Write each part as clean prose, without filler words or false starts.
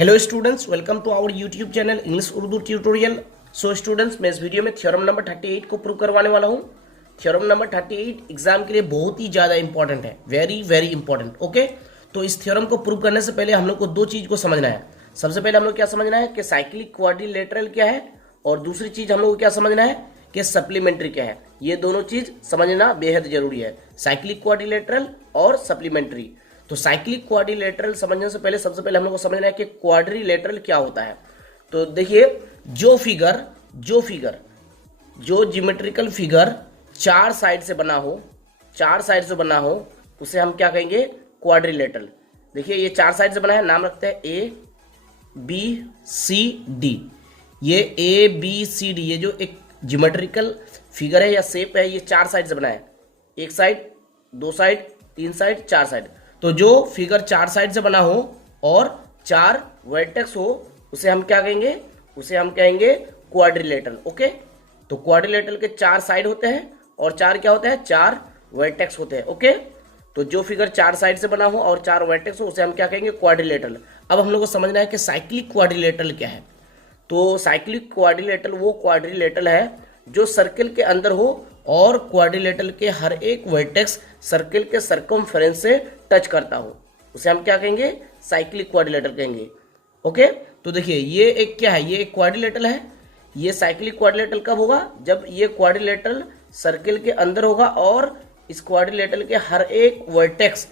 Hello students, welcome to our YouTube channel English Urdu tutorial. So students, मैं इस video में theorem number 38 को prove करवाने वाला हूँ। थ्योरम नंबर 38 एग्जाम के लिए बहुत ही ज़्यादा इंपॉर्टेंट है, वेरी वेरी इंपॉर्टेंट। ओके, तो इस थ्योरम को प्रूव करने से पहले हम लोग को दो चीज़ को समझना है। सबसे पहले हम लोग क्या समझना है कि साइक्लिक क्वाड्रिलेटरल क्या है, और दूसरी चीज़ हम लोग को क्या समझना है कि सप्लीमेंट्री क्या है। ये दोनों चीज़ समझना बेहद जरूरी है, साइक्लिक क्वाड्रिलेटरल और सप्लीमेंट्री। तो साइक्लिक क्वाड्रिलेटरल समझने से पहले सबसे पहले हम लोग को समझना है कि क्वाड्रिलेटरल क्या होता है। तो देखिए, जो ज्योमेट्रिकल फिगर चार साइड से बना हो, उसे हम क्या कहेंगे, क्वाड्रिलेटरल। देखिए, ये चार साइड से बना है, नाम रखते हैं ए बी सी डी। ये ए बी सी डी, ये जो एक ज्योमेट्रिकल फिगर है या शेप है, ये चार साइड से बना है। एक साइड, दो साइड, तीन साइड, चार साइड। तो जो फिगर चार साइड से बना हो और चार वर्टेक्स हो, उसे हम क्या कहेंगे, उसे हम कहेंगे क्वाड्रिलेटरल। ओके, तो क्वाड्रिलेटरल के चार साइड होते हैं और चार क्या होते हैं, चार वर्टेक्स होते हैं। ओके, तो जो फिगर चार साइड से बना हो और चार वर्टेक्स हो, उसे हम क्या कहेंगे, क्वाड्रिलेटरल। अब हम लोग को समझना है कि साइक्लिक क्वाड्रिलेटरल क्या है। तो साइक्लिक क्वाड्रिलेटरल वो क्वाड्रिलेटरल है जो सर्किल के अंदर हो और क्वाड्रिलेटरल के हर एक वर्टेक्स सर्किल के सर्कमफेरेंस से टच करता हो, उसे हम क्या कहेंगे, साइक्लिक क्वाड्रिलेटरल कहेंगे। ओके, तो देखिए, ये एक क्या है, ये एक क्वाड्रिलेटरल है। ये साइक्लिक क्वाड्रिलेटरल कब होगा, जब ये क्वाड्रिलेटरल सर्किल के अंदर होगा और इस क्वाड्रिलेटरल के हर एक वर्टेक्स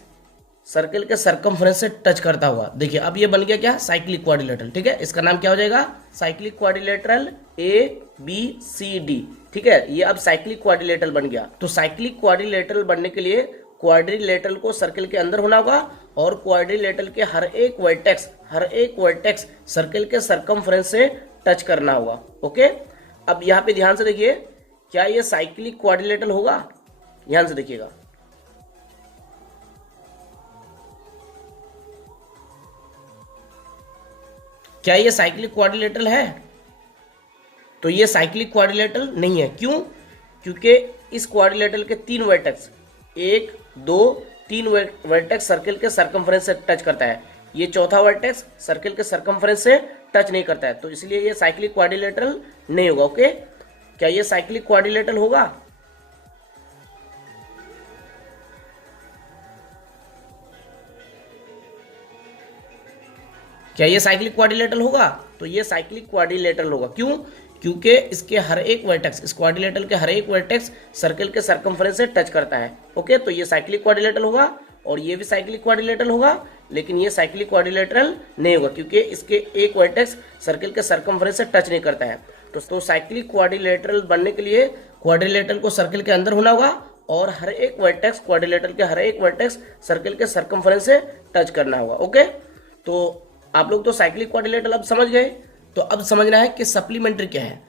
सर्किल के सर्कमफ्रेंस से टच करता हुआ। देखिए, अब ये बन गया क्या, साइक्लिक क्वाड्रिलेटरल। ठीक है, इसका नाम क्या हो जाएगा, cyclic quadrilateral A B C D. ठीक है, ये अब साइक्लिक क्वाड्रिलेटरल बन गया। तो साइक्लिक क्वाड्रिलेटरल बनने के लिए क्वाड्रिलेटरल को सर्किल के अंदर होना होगा और क्वाड्रिलेटरल के हर एक वर्टेक्स सर्किल के सर्कमफ्रेंस से टच करना होगा। ओके, अब यहाँ पे ध्यान से देखिए, क्या ये साइक्लिक क्वाड्रिलेटरल होगा, ध्यान से देखिएगा। क्या ये साइक्लिक क्वाड्रिलेटरल है, तो ये साइक्लिक क्वाड्रिलेटरल नहीं है। क्यों, क्योंकि इस क्वाड्रिलेटरल के तीन वर्टेक्स, एक दो तीन वर्टेक्स सर्किल के सर्कमफ्रेंस से टच करता है। ये चौथा वर्टेक्स सर्किल के सर्कमफ्रेंस से टच नहीं करता है, तो इसलिए ये साइक्लिक क्वाड्रिलेटरल नहीं होगा। ओके, क्या ये साइक्लिक क्वाड्रिलेटरल होगा, क्या ये साइक्लिक क्वाड्रिलेटरल होगा, तो ये साइक्लिक क्वाड्रिलेटरल होगा। क्यों, क्योंकि इसके हर एक वर्टेक्स, इस क्वाड्रिलेटरल के हर एक वर्टेक्स सर्किल के सर्कमफ्रेंस से टच करता है। ओके, तो ये साइक्लिक क्वाड्रिलेटरल होगा और ये भी साइक्लिक क्वाड्रिलेटरल होगा, लेकिन ये साइक्लिक क्वाड्रिलेटरल नहीं होगा क्योंकि इसके एक वर्टेक्स सर्किल के सर्कमफ्रेंस से टच नहीं करता है। तो साइक्लिक क्वाड्रिलेटरल बनने के लिए क्वाड्रिलेटरल को सर्किल के अंदर होना होगा और हर एक वर्टेक्स, क्वाड्रिलेटरल के हर एक वर्टेक्स सर्किल के सर्कमफ्रेंस से टच करना होगा। ओके, तो आप लोग तो साइक्लिक क्वाड्रिलेटरल अब समझ गए। तो अब समझना है कि सप्लीमेंट्री क्या है।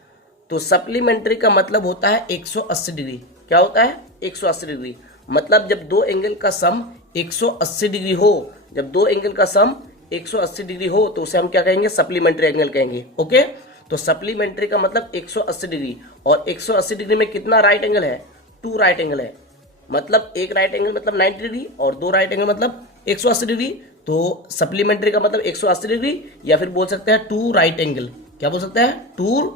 तो सप्लीमेंट्री का मतलब होता है 180 डिग्री। क्या होता है, 180 डिग्री। मतलब जब दो एंगल का सम 180 डिग्री हो, जब दो एंगल का सम 180 डिग्री हो, तो उसे हम क्या कहेंगे, सप्लीमेंट्री एंगल कहेंगे। ओके, तो सप्लीमेंट्री का मतलब 180 डिग्री, और 180 डिग्री में कितना राइट एंगल है, 2 राइट एंगल है। मतलब एक राइट एंगल मतलब 90 डिग्री और दो राइट एंगल मतलब 180 डिग्री। तो सप्लीमेंट्री का मतलब 180 डिग्री, या फिर बोल सकते हैं 2 राइट एंगल। क्या बोल सकते हैं, टू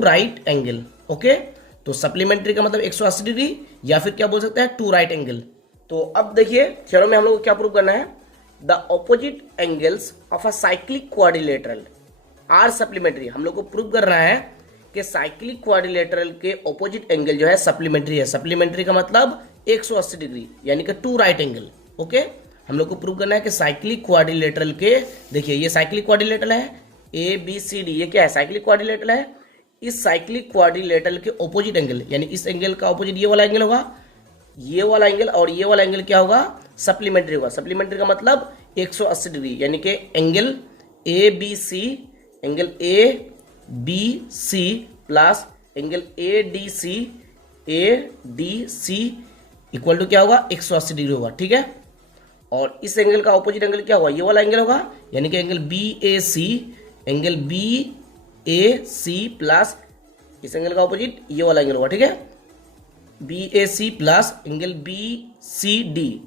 राइट एंगल। ओके, तो सप्लीमेंट्री का मतलब 180 डिग्री, या फिर क्या बोल सकते हैं, 2 राइट एंगल। तो अब देखिए, थ्योरम में हम लोग को क्या प्रूव करना है, the opposite angles of a cyclic quadrilateral are supplementary. हम लोग को प्रूव कर रहा है कि साइक्लिक क्वाड्रिलेटरल के ऑपोजिट एंगल जो है सप्लीमेंट्री है। सप्लीमेंट्री का मतलब 180 डिग्री, यानी कि 2 राइट एंगल। ओके, हम लोग को प्रूव करना है कि साइक्लिक क्वाड्रिलेटरल के, देखिए ये साइक्लिक क्वाड्रिलेटरल है ए बी सी डी, ये क्या है, साइक्लिक क्वाड्रिलेटरल है। इस साइक्लिक क्वाड्रिलेटरल के ऑपोजिट एंगल, यानी इस एंगल का ऑपोजिट ये वाला एंगल होगा, ये वाला एंगल, और ये वाला एंगल क्या होगा, सप्लीमेंट्री होगा। सप्लीमेंट्री का मतलब 180 डिग्री, यानी कि angle A B C, angle A B C plus angle A D C equal to क्या होगा, 180 डिग्री होगा। ठीक है, और इस एंगल का ऑपोजिट एंगल क्या होगा, ये वाला एंगल होगा, यानी कि angle B A C plus इस एंगल का ऑपोजिट ये वाला एंगल होगा। ठीक है, B A C plus angle B C D,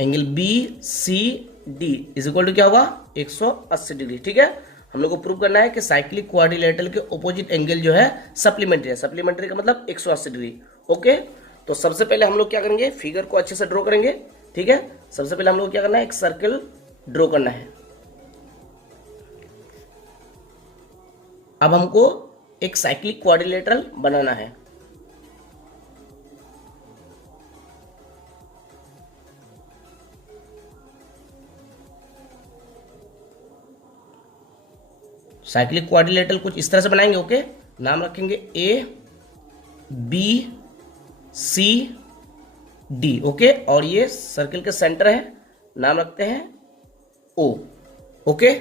angle B C D is equal to क्या होगा 180 डिग्री। ठीक है, हम लोग को प्रूव करना है कि साइक्लिक क्वाड्रिलेटरल के ऑपोजिट एंगल जो है सप्लीमेंट्री है। सप्लीमेंट्री का मतलब 180 डिग्री। ओके, तो सबसे पहले हम लोग क्या करेंगे, फिगर को अच्छे से ड्रॉ करेंगे। ठीक है, सबसे पहले हम लोग क्या करना है, एक सर्कल ड्रॉ करना है। अब हमको एक साइक्लिक क्वाड्रिलेटरल बनाना है। साइक्लिक क्वाड्रिलेटरल कुछ इस तरह से बनाएंगे। ओके, नाम रखेंगे A B C D. Okay, और ये सर्कल के सेंटर है, नाम रखते हैं ओ। ओके,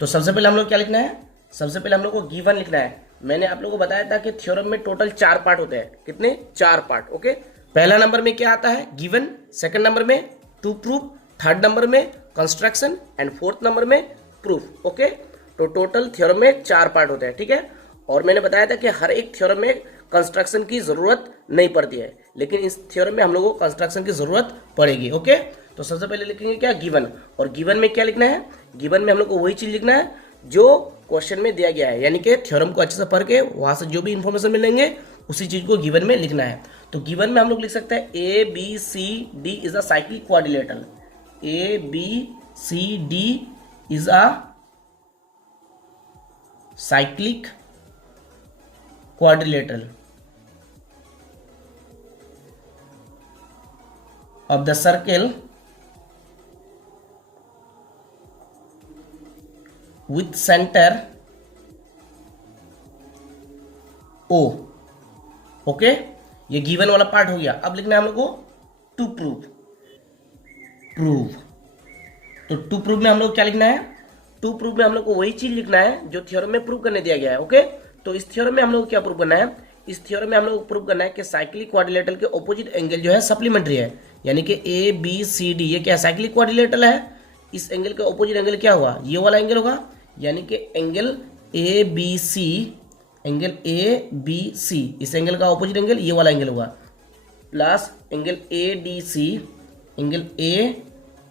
तो सबसे पहले हम लोग क्या लिखना है, सबसे पहले हम लोग को गिवन लिखना है। मैंने आप लोगों को बताया था कि थ्योरम में टोटल 4 पार्ट होते हैं। कितने? 4 पार्ट। ओके, पहला नंबर में क्या आता है, गिवन, सेकंड नंबर में टू प्रूफ, थर्ड नंबर में कंस्ट्रक्शन एंड फोर्थ नंबर में प्रूफ। ओके, तो टोटल थ्योरम में 4 पार्ट होते हैं। ठीक है, और मैंने बताया था कि हर एक थ्योरम में कंस्ट्रक्शन की जरूरत नहीं पड़ती है, लेकिन इस थ्योरम में हम लोगों को कंस्ट्रक्शन की जरूरत पड़ेगी। ओके, तो सबसे पहले लिखेंगे क्या, गिवन। और गिवन में क्या लिखना है, गिवन में हम लोग को वही चीज लिखना है जो क्वेश्चन में दिया गया है, यानी कि थ्योरम को अच्छे से पढ़ के वहां से जो भी इंफॉर्मेशन मिलेंगे उसी चीज को गिवन में लिखना है। तो गिवन में हम लोग लिख सकते हैं A B C D is a cyclic quadrilateral. A B C D is a cyclic quadrilateral of the circle with center O। Okay, ये गिवन वाला पार्ट हो गया। अब लिखना है हम लोग को टू प्रूफ। तो टू प्रूफ में हम लोग क्या लिखना है, टू प्रूफ में हम लोग को वही चीज लिखना है जो थ्योरम में प्रूव करने दिया गया है। ओके, तो इस थ्योरम में हम लोग को क्या प्रूव करना है, इस थ्योरम में हम लोग को प्रूव करना है कि साइक्लिक क्वाड्रिलेटरल के ऑपोजिट एंगल जो है सप्लीमेंट्री है, यानी कि ए बी सी डी ये क्या साइक्लिक क्वाड्रिलेटरल है। इस एंगल के ऑपोजिट एंगल क्या होगा, ये वाला एंगल होगा, यानी कि angle A B C, angle A B C, इस एंगल का ऑपोजिट एंगल ये वाला एंगल होगा, plus angle A D C, angle A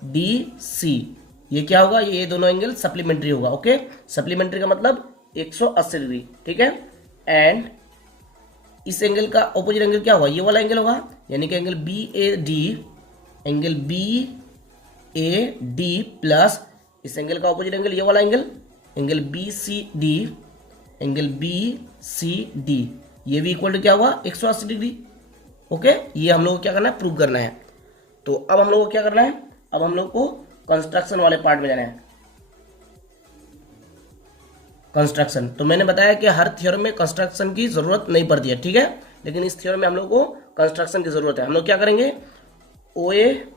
D C, ये क्या होगा, ये दोनों एंगल सप्लीमेंट्री होगा। ओके, सप्लीमेंट्री का मतलब 180 डिग्री। ठीक है, एंड इस एंगल का ऑपोजिट एंगल क्या होगा, ये वाला एंगल होगा, यानी कि angle B A D, angle B A D plus इस एंगल का ऑपोजिट एंगल ये वाला angle, angle B C D, angle B C D, ये भी इक्वल टू क्या होगा 180 डिग्री। ओके, ये हम लोग को क्या करना है, प्रूव करना है। तो अब हम लोग को क्या करना है, अब हम लोग को कंस्ट्रक्शन वाले पार्ट में जाना है। कंस्ट्रक्शन, तो मैंने बताया कि हर थ्योरम में कंस्ट्रक्शन की जरूरत नहीं पड़ती है। ठीक है, लेकिन इस थ्योरम में हम लोग को कंस्ट्रक्शन की जरूरत है। हम लोग क्या करेंगे, ओ ए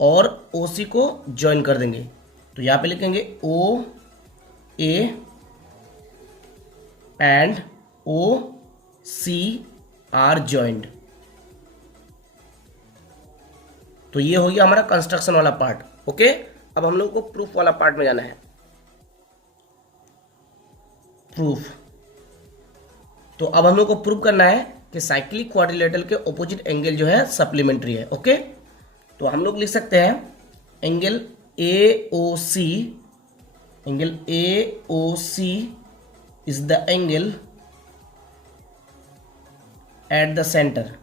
और ओ सी को ज्वाइन कर देंगे। तो यहां पे लिखेंगे O A and O C are joint. तो ये हो गया हमारा कंस्ट्रक्शन वाला पार्ट। ओके, अब हम लोग को प्रूफ वाला पार्ट में जाना है। प्रूफ, तो अब हम लोग को प्रूव करना है कि साइक्लिक क्वाड्रिलेटरल के ऑपोजिट एंगल जो है सप्लीमेंट्री है। ओके, तो हम लोग लिख सकते हैं angle A O C, angle A O C is the angle at the centre.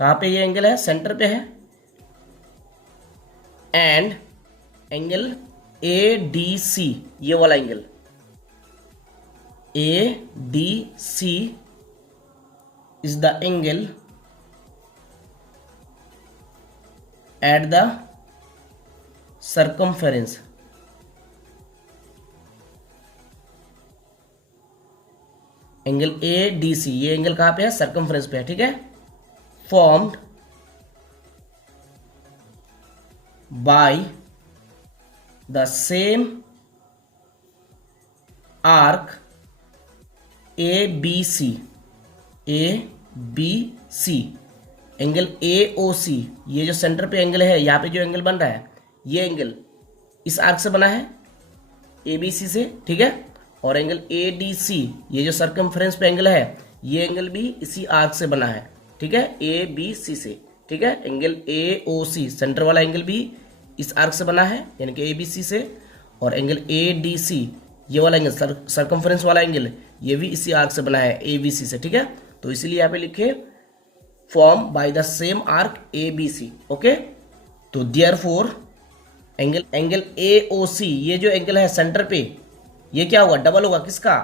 कहां पे ये एंगल है, सेंटर पे है। And angle A D C, ये वाला angle A D C is the angle at the circumference. Angle A D C, ये angle कहां पे है, सर्कमफेरेंस पे है। ठीक है, formed by the same arc ABC, ABC, angle AOC, ये जो सेंटर पे एंगल है, यहाँ पे जो एंगल बन रहा है, ये एंगल इस आर्क से बना है ABC से। ठीक है, और एंगल ADC, ये जो सर्कमफ्रेंस पे एंगल है, ये एंगल भी इसी आर्क से बना है। ठीक है, ABC से, ठीक है। Angle A O C centre वाला एंगल भी इस आर्क से बना है यानी कि ए बी सी से, और एंगल ए डी सी ये वाला एंगल सरकमफ्रेंस वाला एंगल ये भी इसी आर्क से बना है ए बी सी से, ठीक है। तो इसीलिए यहाँ पे लिखे form by the same arc A B C, okay. तो therefore angle A O C ये जो एंगल है सेंटर पे ये क्या होगा, डबल होगा किसका,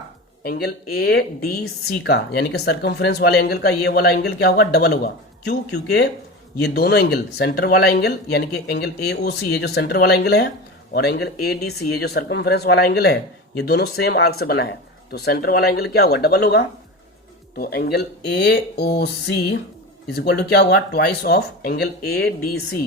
एंगल ए डी सी का, यानी कि सरकमफ्रेंस वाले एंगल का ये वाला एंगल क्या होगा, डबल होगा। क्यों, क्योंकि ये दोनों एंगल सेंटर वाला एंगल यानी कि एंगल ए ओ सी ये जो सेंटर वाला एंगल है और एंगल ए डी सी ये जो सरकमफ्रेंस वाला एंगल है ये दोनों सेम आर्क से बना है, तो सेंटर वाला एंगल क्या होगा, डबल होगा। तो angle A O C is equal to क्या हुआ, twice of angle A D C,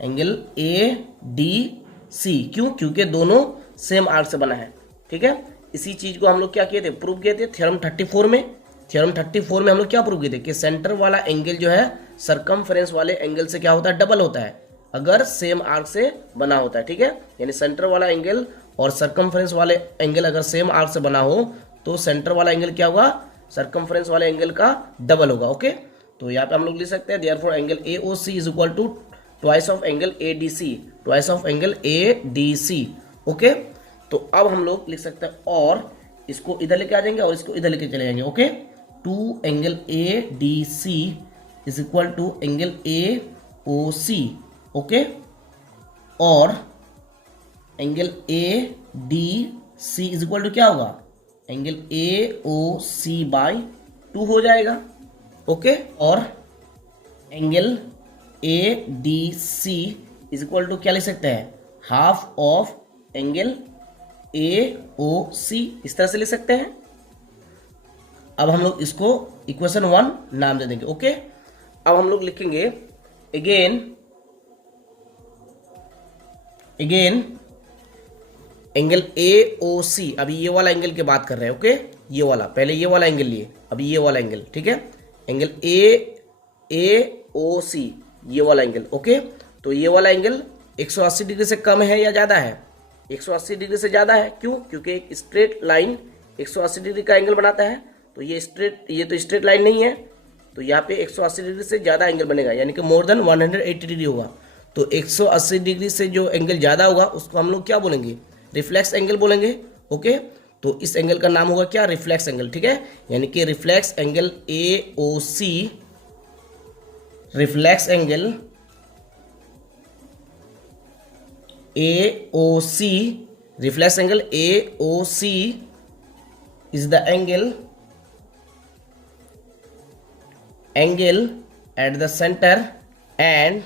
angle A D C. क्यों, क्योंकि दोनों सेम आर्क से बना है, ठीक है। इसी चीज को हम लोग क्या किए थे, प्रूव किए थे थ्योरम 34 में। थ्योरम 34 में हम लोग क्या प्रूव किए थे कि सेंटर वाला एंगल जो है सरकमफ्रेंस वाले एंगल से क्या होता है, डबल होता है अगर सेम आर्क से बना होता है, ठीक है। यानी सेंटर वाला एंगल और सरकमफ्रेंस वाले एंगल अगर सेम आर्क से बना हो तो सेंटर वाला एंगल क्या होगा, सरकमफ्रेंस वाले एंगल का डबल होगा, ओके। तो यहाँ पे हम लोग लिख सकते हैं therefore angle A O C is equal to twice of angle A D C, twice of angle A D C, okay. तो अब हम लोग लिख सकते हैं और इसको इधर लेके आ जाएंगे और इसको इधर लेके चले जाएंगे, okay. To angle A D C is equal to angle A O C, okay, और angle A D C is equal to क्या होगा, angle A O C by 2 हो जाएगा, ओके। और angle A D C is equal to क्या लिख सकते हैं, half of angle A O C, इस तरह से लिख सकते हैं। अब हम लोग इसको इक्वेशन 1 नाम दे देंगे, ओके। अब हम लोग लिखेंगे अगेन एंगल ए ओ सी, अभी ये वाला एंगल की बात कर रहे हैं, ओके। ये वाला, पहले ये वाला एंगल लिए, अभी ये वाला एंगल, ठीक है। एंगल ए ओ सी ये वाला एंगल, ओके। तो ये वाला एंगल 180 डिग्री से कम है या ज़्यादा है, 180 डिग्री से ज़्यादा है। क्यों, क्योंकि एक स्ट्रेट लाइन 180 डिग्री का एंगल बनाता है, तो ये तो स्ट्रेट लाइन नहीं है, तो यहाँ पे 180 डिग्री से ज़्यादा एंगल बनेगा यानी कि मोर देन 180 डिग्री होगा। तो 180 डिग्री से जो एंगल ज़्यादा होगा उसको हम लोग क्या बोलेंगे, रिफ्लेक्स एंगल बोलेंगे, ओके। तो इस एंगल का नाम होगा क्या, रिफ्लेक्स एंगल, ठीक है। यानी कि reflex angle A O C, reflex angle A O C, reflex angle A O C is the angle at the centre and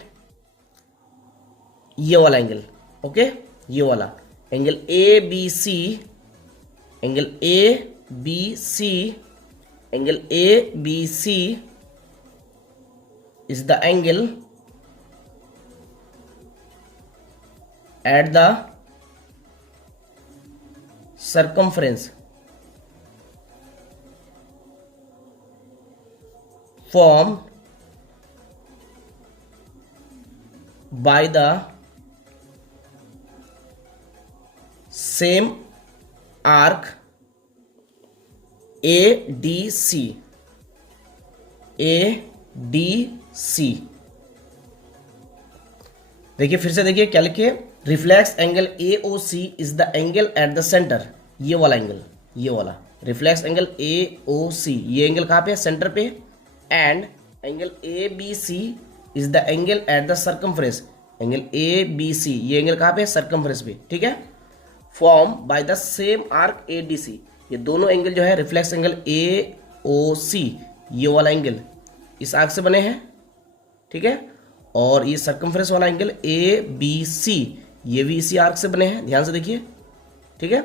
ये वाला एंगल, ओके, ये वाला angle A B C, angle A B C, angle A B C is the angle at the circumference formed by the same arc ADC, ADC। देखिए फिर से देखिए क्या लिखिए, reflex angle A O C is the angle at the centre, ये वाला angle, ये वाला reflex angle A O C, ये एंगल कहाँ पे है, सेंटर पे। And angle A B C is the angle at the circumference, angle A B C ये एंगल कहाँ पे है, सर्कमफ्रेंस पे, ठीक है। Form by the same arc A D C, ये दोनों एंगल जो है reflex angle A O C ये वाला एंगल इस आर्क से बने हैं, ठीक है। और ये सर्कमफ्रेंस वाला एंगल ए बी सी ये भी इसी आर्क से बने हैं, ध्यान से देखिए, ठीक है।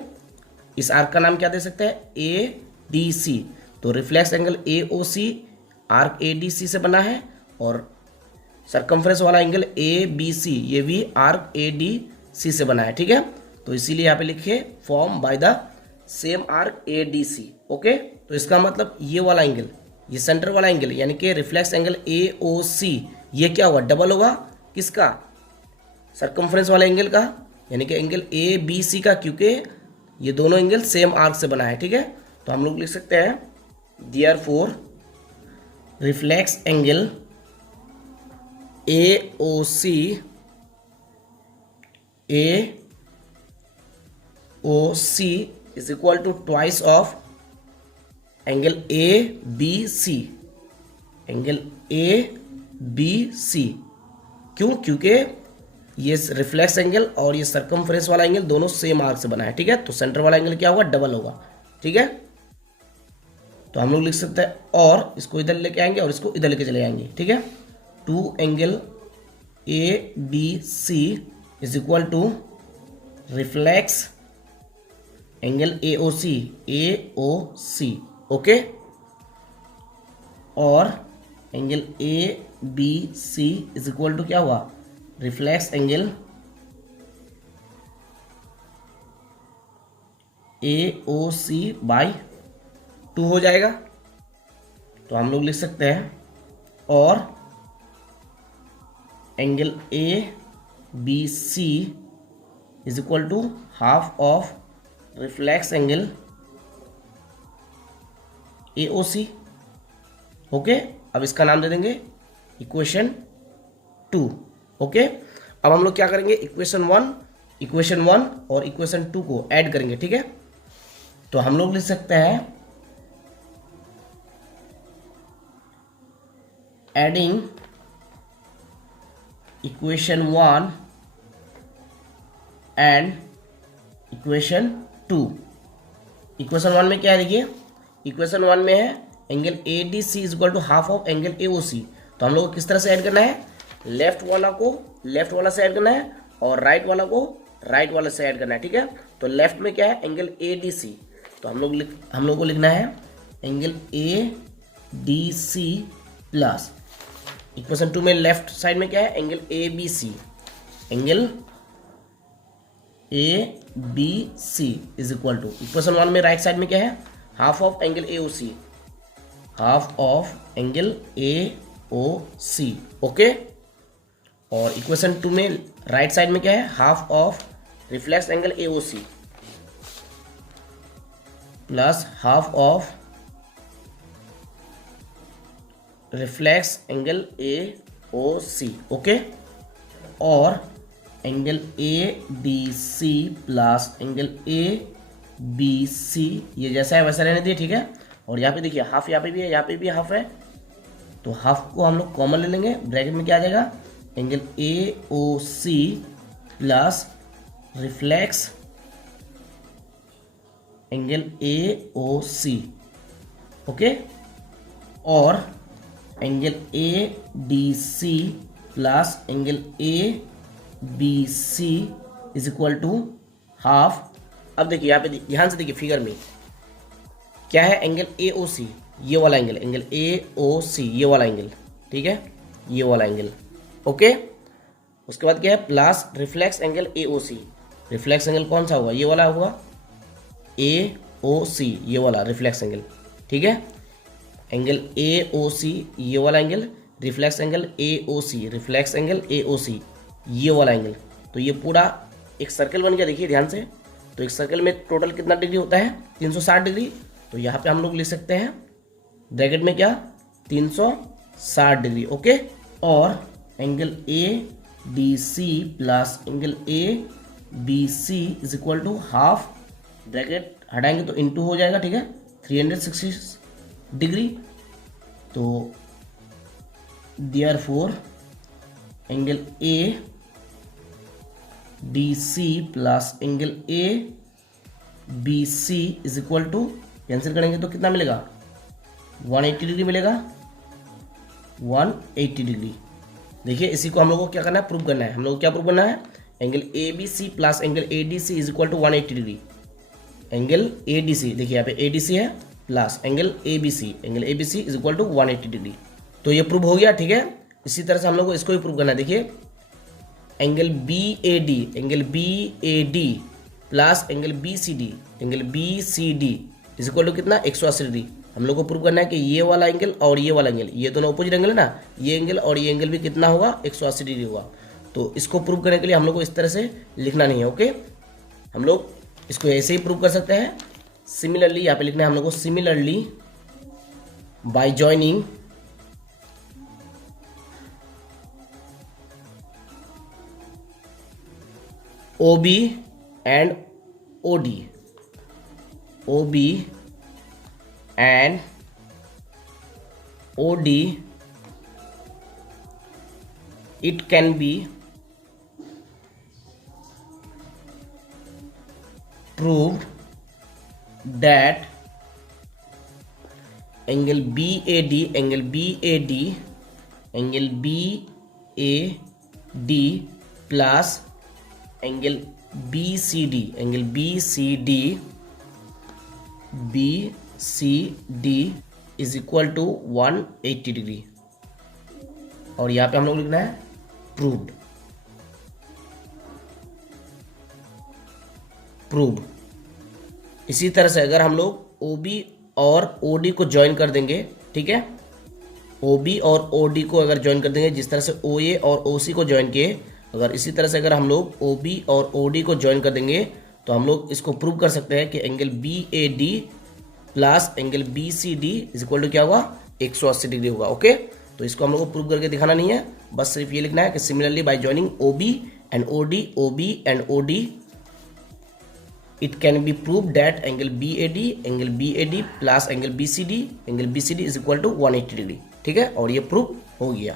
इस आर्क का नाम क्या दे सकते हैं, ए डी सी। तो reflex angle A O C arc A D C से बना है और सर्कमफ्रेंस वाला एंगल ए बी सी ये भी आर्क ए डी सी से बना है, ठीक है। तो इसीलिए यहाँ पे लिखिए form by the same arc A D C, okay. तो इसका मतलब ये वाला एंगल, ये सेंटर वाला एंगल यानी कि reflex angle A O C ये क्या होगा, डबल होगा किसका, सर्कमफ्रेंस वाले एंगल का, यानी कि एंगल ए बी सी का, क्योंकि ये दोनों एंगल सेम आर्क से बना है, ठीक है। तो हम लोग लिख सकते हैं therefore reflex angle A O C, A O C is equal to twice of angle A B C, angle A B C. क्यों? क्योंकि ये रिफ्लेक्स एंगल और ये सर्कमफ्रेंस वाला एंगल दोनों सेम आर्क से बना है, ठीक है। तो सेंटर वाला एंगल क्या होगा? डबल होगा, ठीक है। तो हम लोग लिख सकते हैं, और इसको इधर लेके आएंगे और इसको इधर लेके चले जाएंगे, ठीक है। 2 angle A B C is equal to reflex angle A O C, A O C, okay. और angle A B C is equal to क्या हुआ? Reflex angle A O C by 2 हो जाएगा। तो हम लोग लिख सकते हैं, और angle A B C is equal to half of reflex angle A O C, okay. अब इसका नाम दे देंगे इक्वेशन 2, ओके। अब हम लोग क्या करेंगे? इक्वेशन 1 और इक्वेशन 2 को ऐड करेंगे, ठीक है। तो हम लोग लिख सकते हैं, adding equation 1 and equation 2। Equation 1 में क्या है? देखिए, इक्वेशन 1 में है angle A D C is equal to half of angle A O C. तो हम लोग को किस तरह से ऐड करना है? लेफ्ट वाला को लेफ्ट वाला से ऐड करना है, और राइट वाला को राइट वाला से ऐड करना है, ठीक है। तो लेफ्ट में क्या है? Angle A D C. तो हम लोग को लिखना है angle A D C plus equation 2 में लेफ्ट साइड में क्या है? Angle A B C, angle A B C is equal to equation 1 में राइट साइड में क्या है? Half of angle A O C, half of angle A O C, okay. और equation 2 में राइट साइड में क्या है? Half of reflex angle A O C plus half of reflex angle A O C, okay. और angle A D C plus angle A B C, ये जैसा है वैसा रहने दिए, ठीक है। और यहाँ पे देखिए हाफ यहाँ पे भी है, यहाँ पे भी हाफ है, तो हाफ को हम लोग कॉमन ले लेंगे। ब्रैकेट में क्या आ जाएगा? Angle A O C plus reflex angle A O C, okay. और angle A D C plus angle A B C is equal to half. अब देखिए यहाँ पे ध्यान से देखिए, फिगर में क्या है? एंगल ए ओ सी, ये वाला angle, angle A O C, ये वाला एंगल, ठीक है, ये वाला एंगल, ओके। उसके बाद क्या है? Plus reflex angle A O C. Reflex angle कौन सा हुआ? ये वाला हुआ, ए ओ सी, ये वाला रिफ्लेक्स एंगल, ठीक है। एंगल ए ओ सी, ये वाला angle, reflex angle A O C, reflex angle A O C, ये वाला एंगल। तो ये पूरा एक सर्कल बन गया, देखिए ध्यान से। तो एक सर्कल में टोटल कितना डिग्री होता है? 360 डिग्री। तो यहाँ पे हम लोग लिख सकते हैं ब्रैकेट में क्या? 360 डिग्री, ओके। और angle A D C plus angle A B C is equal to half, bracket हटाएंगे तो इनटू हो जाएगा, ठीक है, 360 डिग्री। तो therefore angle A D C plus angle A B C is equal to, cancel करेंगे तो कितना मिलेगा? 180 डिग्री मिलेगा, 180 डिग्री। देखिए इसी को हम लोग को क्या करना है? प्रूव करना है। हम लोग को क्या प्रूव करना है? Angle A B C plus angle A D C is equal to 180 degree. Angle A D C, देखिए यहाँ पे ए डी सी है, plus angle A B C, angle A B C is equal to 180 degree. तो ये prove हो गया, ठीक है। इसी तरह से हम लोग को इसको भी प्रूव करना है। देखिए angle B A D, angle B A D plus angle B C D, angle B C D is equal to कितना? 180 डिग्री। हम लोग को प्रूव करना है कि ये वाला एंगल और ये वाला एंगल, ये दोनों अपोजिट एंगल है ना, ये एंगल और ये एंगल भी कितना होगा? 180 डिग्री होगा। तो इसको प्रूव करने के लिए हम लोग को इस तरह से लिखना नहीं है, ओके। हम लोग इसको ऐसे ही प्रूव कर सकते हैं। सिमिलरली यहाँ पे लिखना है हम लोग को, similarly bye joining OB and OD, OB and OD, it can be proved that angle BAD, angle BAD, angle BAD plus angle BCD, angle BCD, BCD is equal to 180 degree. और यहाँ पे हम लोग लिखना है प्रूव्ड, प्रूव्ड। इसी तरह से अगर हम लोग OB और OD को ज्वाइन कर देंगे, ठीक है, OB और OD को अगर ज्वाइन कर देंगे, जिस तरह से OA और OC को ज्वाइन किए, अगर इसी तरह से अगर हम लोग OB और OD को ज्वाइन कर देंगे तो हम लोग इसको प्रूव कर सकते हैं कि angle BAD plus angle BCD is equal to क्या होगा, 180 डिग्री होगा। ओके, तो इसको हम लोग को प्रूव करके दिखाना नहीं है, बस सिर्फ ये लिखना है कि similarly by joining OB and OD, OB and OD, it can be proved that angle BAD plus angle BCD is equal to 180 degree. ठीक है, और ये प्रूव हो गया।